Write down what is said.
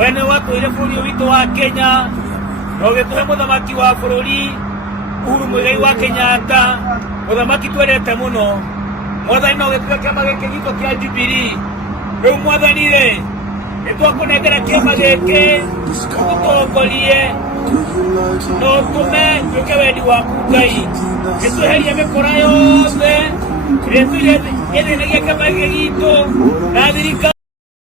wene watwire bũrũri witũ wa Kenya na ũgĩtũhe mũthamaki wa bũrũri Uhuru Muigai wa Kenyatta, mũthamaki twendete mũno. Mwathani no gĩtuĩke kĩama gĩkĩ gitũ kĩa Jubilee. Rĩu mwathani rĩ, nĩtwakũnengera kĩama gĩkĩ ũtũtongorie na ũtũme twĩke wendi waku Ngai. Gĩtweherie mĩkora yothe ĩrĩa ĩthĩnagia kĩama gĩkĩ gitũ na thirikari.